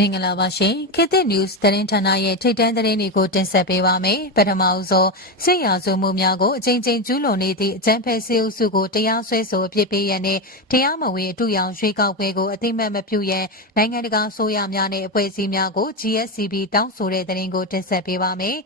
မင်္ဂလာပါရှင်ခေတ်သစ် news သတင်းဌာနရဲ့ထိပ်တန်းသတင်းတွေကိုတင်ဆက်ပေးပါမယ်ပထမအဆုံးစစ်ရာဇဝမှုများကိုအကြိမ်ကြိမ်ကျူးလွန်နေသည့်အကြမ်းဖက်စစ်အုပ်စုကိုတရားစွဲဆိုအပြစ်ပေးရန်နဲ့တရားမဝင်အတူရောင်ရွေးကောက်ပွဲကိုအသိမှတ်မပြုရန်နိုင်ငံတကာဆိုရများနဲ့အဖွဲ့အစည်းများကို GSCB တောင်းဆိုတဲ့သတင်းကိုတင်ဆက်ပေးပါမယ်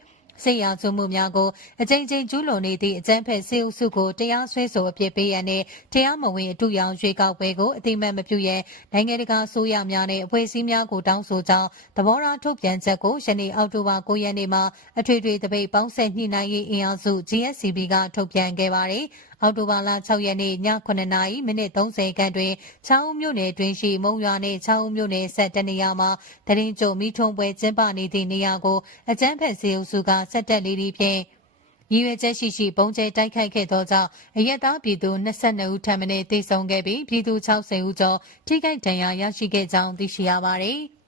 စစ်ရာဇဝမှုများကိုအကြိမ်ကြိမ်ကျူးလွန်နေသည့်အကြမ်းဖက်စစ်အုပ်စုကိုတရားစွဲဆိုအပြစ်ပေးရန်နဲ့တရားမဝင်အတူရောင်ရွေးကောက်ပွဲကိုအတိမတ်မပြုရန်နိုင်ငံတကာဆိုရများနဲ့အဖွဲ့အစည်းများကိုတောင်းဆိုကြောင်းသဘောထားထုတ်ပြန်ချက်ကိုယနေ့အောက်တိုဘာ9ရက်နေ့မှာအထွေထွေတပိတ်ပေါင်းဆက်ညှိနှိုင်းရေးအင်အားစု GSCB ကထုတ်ပြန်ခဲ့ပါတယ်။ အောက်တိုဘာလ6ရက်နေ့ည9:00နာရီမိနစ်30ခန့်တွင်ချောင်းမြို့နယ်တွင်ရှိမုံရွာနှင့်ချောင်းမြို့နယ်ဆက်တနေရာမှာတရင်ကျုံမိထုံပွဲကျင်းပနေသည့်နေရာကိုအကြမ်းဖက်စေအုပ်စုကဆက်တက်လေသည့်ဖြင့်ရည်ရွယ်ချက်ရှိရှိပုံကျဲတိုက်ခိုက်ခဲ့သောကြောင့်အရက်သားပြည်သူ22ဦးထပ်မံတေဆုံးခဲ့ပြီးပြည်သူ60ဦးကျော်ထိခိုက်ဒဏ်ရာရရှိခဲ့ကြောင်းသိရှိရပါသည်။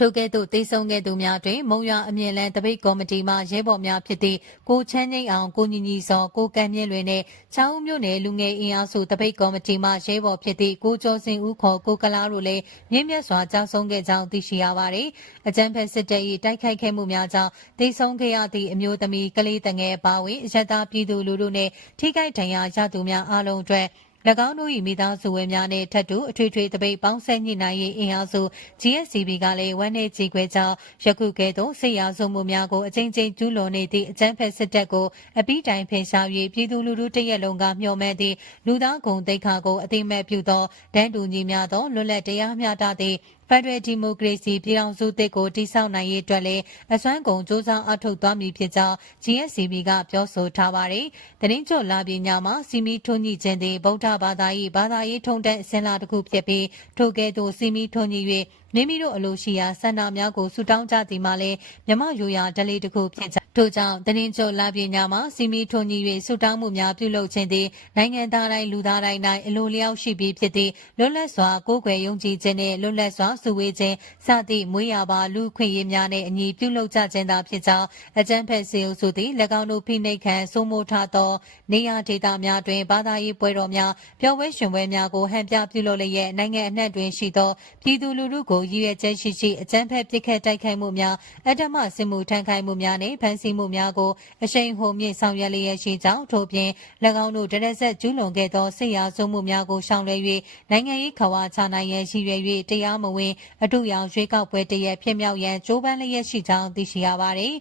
ထိုကဲ့သို့တိဆုံခဲ့သူများတွင်မုံရအမြင့်လန်းတပိတ်ကော်မတီမှရဲဘော်များဖြစ်သည့်ကိုချမ်းငိမ့်အောင်ကိုညီညီစောကိုကံမြင့်လွင်နှင့်ချောင်းမြို့နယ်လူငယ်အင်အားစုတပိတ်ကော်မတီမှရဲဘော်ဖြစ်သည့်ကိုကျော်စင်ဦးခေါ်ကိုကလားတို့လည်းမြင့်မြတ်စွာကြောက်ဆုံးခဲ့ကြောင်းသိရှိရပါသည်အကြံဖက်စစ်တပ်၏တိုက်ခိုက်ခဲ့မှုများကြောင့်တိဆုံခဲ့ရသည့်အမျိုးသမီးကလေးတငယ်ပါဝင်ရတပြည်သူလူထုနှင့်ထိခိုက်ဒဏ်ရာရသူများအလုံးအတွက်၎ င်းတို့၏မိသားစုဝင်များနှင့်ထပ်တူအထွေထွေတပိတ်ပေါင်းဆက်ညှိနှိုင်းရေးအင်အားစု GSCB ကလည်းဝန်내ကြေခွဲကြောင်းယခုကဲ့သို့စစ်ရာဇဝမှုများကိုအကြိမ်ကြိမ်ကျူးလွန်နေသည့်အကြမ်းဖက်စစ်တပ်ကိုအပိတိုင်ဖယ်ရှား၍ပြည်သူလူထုတရက်လုံးကမျှော်မှန်းသည့်လူသားကုန်တိတ်ခါကိုအသိမဲ့ပြုသောဒန်းတူညီများသောလွတ်လပ်တရားမျှတသည့် ဖက်ဒရယ်ဒီမိုကရေစီပြည်ထောင်စုသစ်ကိုတည်ဆောက်နိုင်ရေးအတွက်လည်းအစွမ်းကုန်စ조사အထောက်သွားမည်ဖြစ်ကြောင်း GSCB ကပြောဆိုထားပါတယ်။တရင်ကျော်လာပြည်ညမှာစီမီထွန်းညှိခြင်းသည်ဗုဒ္ဓဘာသာ၏ဘာသာရေးထုံးတဲ့အစဉ်လာတစ်ခုဖြစ်ပြီးထိုကဲ့သို့စီမီထွန်းညှိ၍မိမိတို့အလိုရှိရာဆန္ဒများကိုဆူတောင်းကြသည်မှာလည်းမြမယူရာဒလေးတစ်ခုဖြစ်ကြ ထို့ကြောင့်တရင်ကျော်လာပြည်ညမှာစီမီထွန်းညှိ၍ဆူတောင်းမှုများပြုလုပ်ခြင်းသည်နိုင်ငံသားတိုင်းလူသားတိုင်း၌အလိုလျောက်ရှိပြီးဖြစ်သည့်လွတ်လပ်စွာကိုယ်ွယ်ယုံကြည်ခြင်းနှင့်လွတ်လပ်စွာစုဝေးခြင်းစသည့်မွေးရာပါလူခွင့်ရေးများနှင့်အညီပြုလုပ်ကြခြင်းသာဖြစ်ကြောင်းအကြံဖက်စေအုပ်စုသည်၎င်းတို့ဖိနှိပ်ခံစိုးမိုးထားသော နေရာဒေသများတွင်ဘာသာရေးပွဲတော်များပျော်ပွဲရှင်ပွဲများကိုဟန်ပြပြုလုပ်လျက်နိုင်ငံအနှံ့တွင်ရှိသောပြည်သူလူထုကိုရည်ရွယ်ချက်ရှိရှိအကြံဖက်ပစ်ခတ်တိုက်ခိုက်မှုများအတ္တမစစ်မှုထမ်းခိုင်းမှုများနှင့်ဖမ်းဆီးမှုများကိုအရှိန်ဟုန်မြင့်ဆောင်ရွက်လျက်ရှိကြောင်းထို့ပြင်၎င်းတို့တရက်ဆက်ကျူးလွန်ခဲ့သောစစ်ရာဇဝမှုများကိုရှောင်လွှဲ၍နိုင်ငံရေးခဝါချနိုင်ရန်ရည်ရွယ်၍တရားမဝင်အတူရောင်ရွေးကောက်ပွဲတရက်ဖြစ်မြောက်ရန်ကြိုးပမ်းလျက်ရှိကြောင်းသိရှိရပါသည်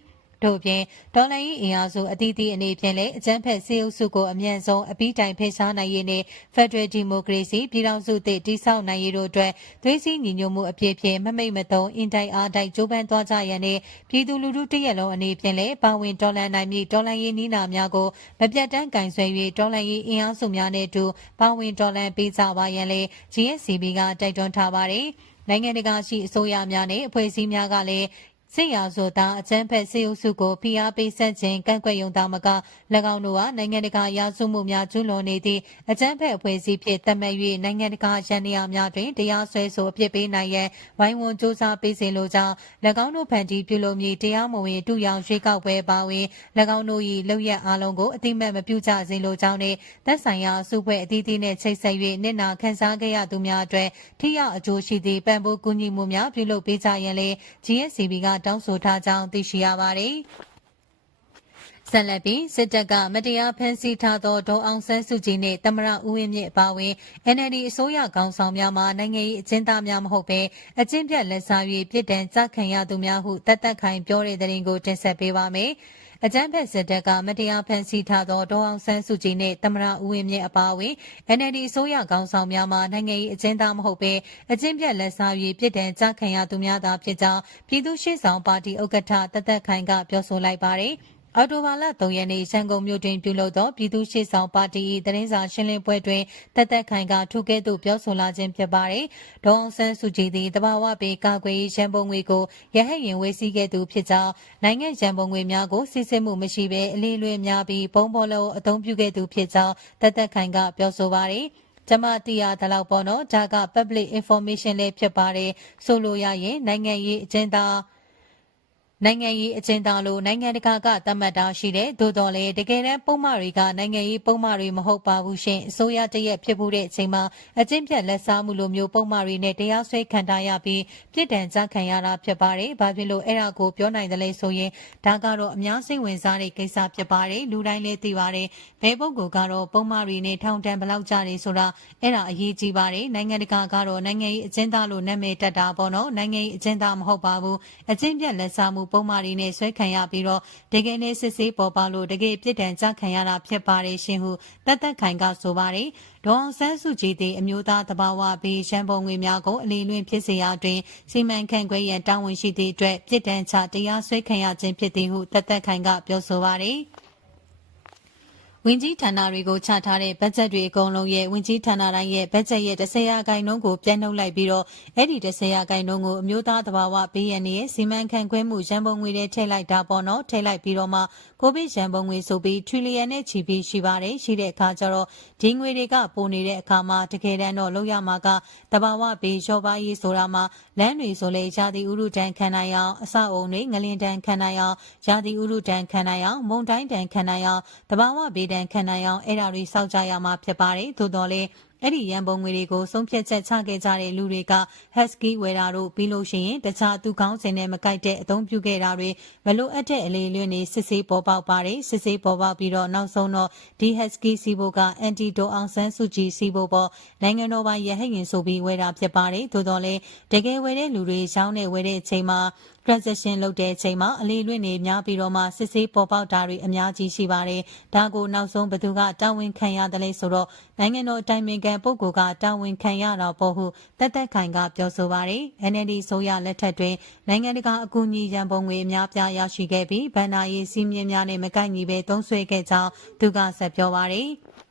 တို့ပြင်ဒေါ်လာရေးအင်အားစုအသီးသီးအနေဖြင့်လည်းအကြမ်းဖက်စီးအုပ်စုကိုအမြန်ဆုံးအပိတိုင်ဖိရှားနိုင်ရေးနဲ့ Federal Democracy ပြည်ထောင်စုတည်တည်ဆောက်နိုင်ရေးတို့အတွက်သွေးစည်းညီညွတ်မှုအပြည့်ဖြင့်မမိတ်မသုံးအင်တိုင်အားတိုက်ကြိုးပမ်းသွားကြရန်နဲ့ပြည်သူလူထုတရက်လုံးအနေဖြင့်လည်းပါဝင်တော်လှန်နိုင်မည့်တော်လှန်ရေးနည်းနာများကိုမပြတ်တမ်းကင်ဆယ်၍တော်လှန်ရေးအင်အားစုများနဲ့အတူပါဝင်တော်လှန်ပေးကြပါရန်လည်း GSCB ကတိုက်တွန်းထားပါတယ်နိုင်ငံတကာရှိအစိုးရများနဲ့အဖွဲ့အစည်းများကလည်း စစ်ရာဇဝသားအကြမ်းဖက်စစ်အုပ်စုကိုဖိအားပေးဆက်ခြင်းကန့်ကွက်ရုံသာမက၎င်းတို့ဟာနိုင်ငံတကာရာဇဝမှုများကျူးလွန်နေသည့်အကြမ်းဖက်အဖွဲ့အစည်းဖြင့်သတ်မှတ်၍နိုင်ငံတကာရန်ရာများတွင်တရားစွဲဆိုအပြစ်ပေးနိုင်ရန်ဝိုင်းဝန်းစ조사ပေးစေလိုကြောင်း၎င်းတို့ဖန်တီးပြုလုပ်မည်တရားမဝင်တူရောင်ရွေးကောက်ပွဲပါဝင်၎င်းတို့၏လုပ်ရက်အလုံးကိုအတိမတ်မပြုကြစေလိုကြောင်းနှင့်သက်ဆိုင်ရာစုဖွဲ့အသီးသီးနှင့်ချိတ်ဆက်၍နစ်နာခံစားခဲ့ရသူများအတွက်ထိရောက်အကျိုးရှိသည့်ပံ့ပိုးကူညီမှုများပြုလုပ်ပေးကြရန်လည်း GSCB ကတောင်းဆိုထားကြောင်းသိရှိရပါတယ်။ ဆက်လက်ပြီးစစ်တပ်ကမတရားဖမ်းဆီးထားသောဒေါအောင်ဆန်းစုကြည်နှင့်တမရဦးဝင်းမြင့်အပါအဝင် NLD အစိုးရကောင်ဆောင်များမှနိုင်ငံရေးအကျဉ်းသားများမဟုတ်ဘဲအကျဉ်းပြတ်လက်စား၍ပြည်တံကြခံရသူများဟုတတ်တတ်ခိုင်ပြောတဲ့တဲ့ရင်ကိုတင်ဆက်ပေးပါမယ်။အကြမ်းဖက်စစ်တပ်ကမတရားဖမ်းဆီးထားသောဒေါအောင်ဆန်းစုကြည်နှင့်သမရဦးဝင်းမြင့်အပါအဝင် NLD အစိုးရခေါင်းဆောင်များမှနိုင်ငံရေးအကျဉ်းသားမဟုတ်ဘဲအကျဉ်းပြတ်လက်စား၍ပြည်တံကြခံရသူများသာဖြစ်ကြောင်းပြည်သူ့ရှေ့ဆောင်ပါတီဥက္ကဋ္ဌတသက်ခိုင်ကပြောဆိုလိုက်ပါတယ်။ အော်တိုဘာလ3ရက်နေ့ရန်ကုန်မြို့တွင်ပြုလုပ်သောပြည်သူ့ရှေ့ဆောင်ပါတီ၏သတင်းစာရှင်းလင်းပွဲတွင်တက်တက်ခိုင်ကထုကဲ့သို့ပြောဆိုလာခြင်းဖြစ်ပါတယ်။ဒေါအောင်ဆန်းစုကြည်သည်တဘာဝပေကာကွယ်ရေးရန်ပုံငွေကိုရဟတ်ရင်ဝေးစည်းခဲ့သူဖြစ်ကြောင်းနိုင်ငံရန်ပုံငွေများကိုစစ်စစ်မှုမရှိဘဲအလေးလွဲများပြီးဘုံဘောလုံးအသုံးပြုခဲ့သူဖြစ်ကြောင်းတက်တက်ခိုင်ကပြောဆိုပါတယ်။ကျမတီးရတဲ့လောက်ပေါ့နော်ဒါက public information လေးဖြစ်ပါတယ်ဆိုလိုရရင်နိုင်ငံရေးအကျဉ်းသား နိုင်ငံရေးအကျဉ်းသားလို့နိုင်ငံတကာကသတ်မှတ်တာရှိတယ်သို့တော်လည်းတကယ်တမ်းပုံမှန်တွေကနိုင်ငံရေးပုံမှန်တွေမဟုတ်ပါဘူးရှင်အစိုးရတရက်ဖြစ်မှုတဲ့အချိန်မှာအကျဉ်းပြတ်လက်စားမှုလိုမျိုးပုံမှန်တွေနဲ့တရားစွဲခံထားရပြီးပြစ်ဒဏ်ကြခံရတာဖြစ်ပါတယ်ဘာဖြစ်လို့အဲ့ဒါကိုပြောနိုင်တယ်လဲဆိုရင်ဒါကတော့အများစိတ်ဝင်စားတဲ့ကိစ္စဖြစ်ပါတယ်လူတိုင်းလည်းသိပါတယ်ဘယ်ပုဂ္ဂိုလ်ကတော့ပုံမှန်တွေနဲ့ထောင်တန်းဘယ်လောက်ကြတယ်ဆိုတာအဲ့ဒါအရေးကြီးပါတယ်နိုင်ငံတကာကတော့နိုင်ငံရေးအကျဉ်းသားလို့နာမည်တက်တာပေါ့နော်နိုင်ငံရေးအကျဉ်းသားမဟုတ်ပါဘူးအကျဉ်းပြတ်လက်စားမှုပုံမှန်တွေနဲ့ဆွဲခံရပြီးတော့တကယ်နဲ့စစ်ဆေးပေါ်ပါလို့တကယ်ပြစ်ဒဏ်ကြခံရတာဖြစ်ပါတယ်ရှင်ဟုတတ်တတ်ခိုင်ကဆိုပါတယ်ဒေါအောင်ဆန်းစုကြည်တဲ့အမျိုးသားတဘာဝဘေးရန်ပုံငွေများကိုအလီလွင်ဖြစ်စေရာတွင်စီမံခန့်ခွဲရန်တာဝန်ရှိသည့်အတွက်ပြစ်ဒဏ်ချတရားစွဲခံရခြင်းဖြစ်သည်ဟုတတ်တတ်ခိုင်ကပြောဆိုပါတယ် ဝင်ကြီးဌာနတွေကိုချထားတဲ့ဘတ်ဂျက်တွေအကုန်လုံးရဲ့ဝင်ကြီးဌာနတိုင်းရဲ့ဘတ်ဂျက်ရဲ့10ရာခိုင်နှုန်းကိုပြန်နှုတ်လိုက်ပြီးတော့အဲ့ဒီ10ရာခိုင်နှုန်းကိုအမျိုးသားသဘာဝဘေးရန်ရဲ့စီမံခန့်ခွဲမှုရန်ပုံငွေတွေထည့်လိုက်တာပေါ့နော်ထည့်လိုက်ပြီးတော့မှကိုဗစ်ရန်ပုံငွေဆိုပြီးထရီလီယံနဲ့ချီပြီးရှိပါတယ်ရှိတဲ့အခါကျတော့ဒီငွေတွေကပိုနေတဲ့အခါမှာတကယ်တမ်းတော့လောက်ရမှာကတဘာဝဘေးရောပါရေးဆိုတာမှာလမ်းတွေဆိုလေရာသီဥတုတန်ခံနိုင်အောင်အဆောက်အုံတွေငလင်တန်ခံနိုင်အောင်ရာသီဥတုတန်ခံနိုင်အောင်မုန်တိုင်းတန်ခံနိုင်အောင်တဘာဝဘေးတန်ခံနိုင်အောင်အဲ့ဒါတွေစောက်ကြရမှာဖြစ်ပါတယ်သို့တော်လည်းအဲ့ဒီရန်ပုံငွေတွေကိုဆုံးဖြတ်ချက်ချခဲ့ကြတဲ့လူတွေက Husky ဝယ်တာတို့ပြီးလို့ရှိရင်တခြားသူကောင်းစင်နဲ့မကိုက်တဲ့အသုံးပြုခဲ့တာတွေမလိုအပ်တဲ့အလေးလွတ်နေစစ်ဆေးပေါ်ပေါက်ပါတယ်စစ်ဆေးပေါ်ပေါက်ပြီးတော့နောက်ဆုံးတော့ဒီ Husky စီဘိုက anti ဒိုအောင်ဆန်းစုကြည်စီဘိုပေါ်နိုင်ငံတော်ပိုင်ရဟတ်ရင်ဆိုပြီးဝယ်တာဖြစ်ပါတယ်သို့တော်လည်းတကယ်ဝယ်တဲ့လူတွေရောင်းနေဝယ်တဲ့အချိန်မှာ transaction လုပ်တဲ့အချိန်မှာအလေးလွင့်နေများပြီးတော့မှစစ်ဆေးပေါ်ပေါက်တာတွေအများကြီးရှိပါတယ်။ဒါကိုနောက်ဆုံးဘသူကတာဝန်ခံရတယ်လဲဆိုတော့နိုင်ငံတော်အတိုင်ပင်ခံပုဂ္ဂိုလ်ကတာဝန်ခံရတော့ပေါ့ဟုတက်တက်ခိုင်ကပြောဆိုပါတယ်။ NLD ဆိုရလက်ထက်တွင်နိုင်ငံတကာအကူအညီရန်ပုံငွေအများပြားရရှိခဲ့ပြီးဗန္နာရေးစီးမြင့်များနဲ့မကိုက်ညီပဲသုံးစွဲခဲ့ကြောင်းသူကဆက်ပြောပါတယ်။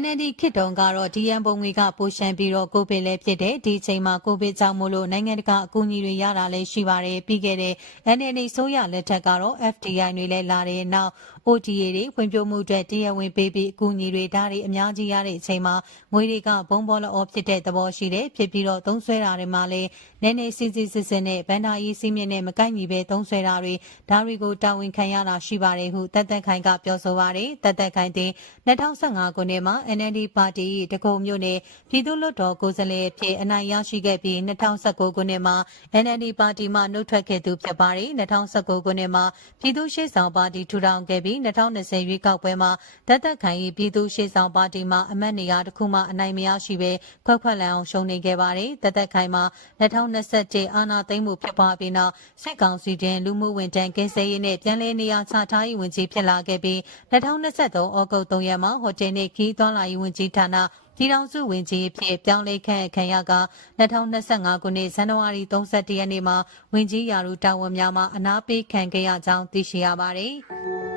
NLD ခေတ်တုန်းကတော့ဒီရန်ပုံငွေကပိုရှမ်းပြီးတော့ကိုဗစ်လည်းဖြစ်တဲ့ဒီအချိန်မှာကိုဗစ်ကြောင့်မို့လို့နိုင်ငံတကာအကူအညီတွေရတာလည်းရှိပါတယ်ပြီးခဲ့တဲ့ NLD ဆိုရလက်ထက်ကတော့ FDI တွေလည်းလာတယ်နောက် OTA တွေဖွံ့ဖြိုးမှုအတွက်တရားဝင်ပေးပြီးအကူအညီတွေဒါတွေအများကြီးရတဲ့အချိန်မှာငွေတွေကဘုံဘောလောဖြစ်တဲ့သဘောရှိတယ်ဖြစ်ပြီးတော့သုံးဆွဲတာတွေမှာလည်းနည်းနည်းစစ်စစ်စစ်စစ်နဲ့ဗန်ဒါရေးစီးမြင့်နဲ့မကိုက်ညီပဲသုံးဆွဲတာတွေဒါတွေကိုတာဝန်ခံရတာရှိပါတယ်ဟုတတ်တက်ခိုင်ကပြောဆိုပါတယ်တတ်တက်ခိုင်တင်2015ခုနှစ်မှာ NLD ပါတီတကုံမြို့နယ်ပြည်သူ့လွှတ်တော်ကိုယ်စားလှယ်ဖြစ်အနိုင်ရရှိခဲ့ပြီး2019ခုနှစ်မှာ NLD ပါတီမှနှုတ်ထွက်ခဲ့သူဖြစ်ပါတယ်2019ခုနှစ်မှာပြည်သူ့ရှေ့ဆောင်ပါတီထူထောင်ခဲ့ပြီး2020ရွေးကောက်ပွဲမှာတတ်တက်ခိုင်၏ပြည်သူ့ရှေ့ဆောင်ပါတီမှအမတ်နေရာတစ်ခုမှအနိုင်မရရှိဘဲခွက်ခွက်လန်အောင်ရှုံးနေခဲ့ပါတယ်တတ်တက်ခိုင်မှာ2021အာဏာသိမ်းမှုဖြစ်ပွားပြီးနောက်စစ်ကောင်စီတွင်လူမှုဝန်ထမ်းကင်းစရေးနှင့်ပြည်내နေရာချထားရေးဝန်ကြီးဖြစ်လာခဲ့ပြီး2023ဩဂုတ်3ရက်မှာဟိုတယ်နှင့်ခီးသွွန်လာရေးဝန်ကြီးဌာနပြည်ထောင်စုဝင်ကြီးအဖြစ်ပြောင်းလဲခန့်ခံရက2025ခုနှစ်ဇန်နဝါရီ31ရက်နေ့မှာဝင်ကြီးရာထူးတာဝန်များမှာအနာပေးခံခဲ့ရကြောင်းသိရှိရပါတယ်။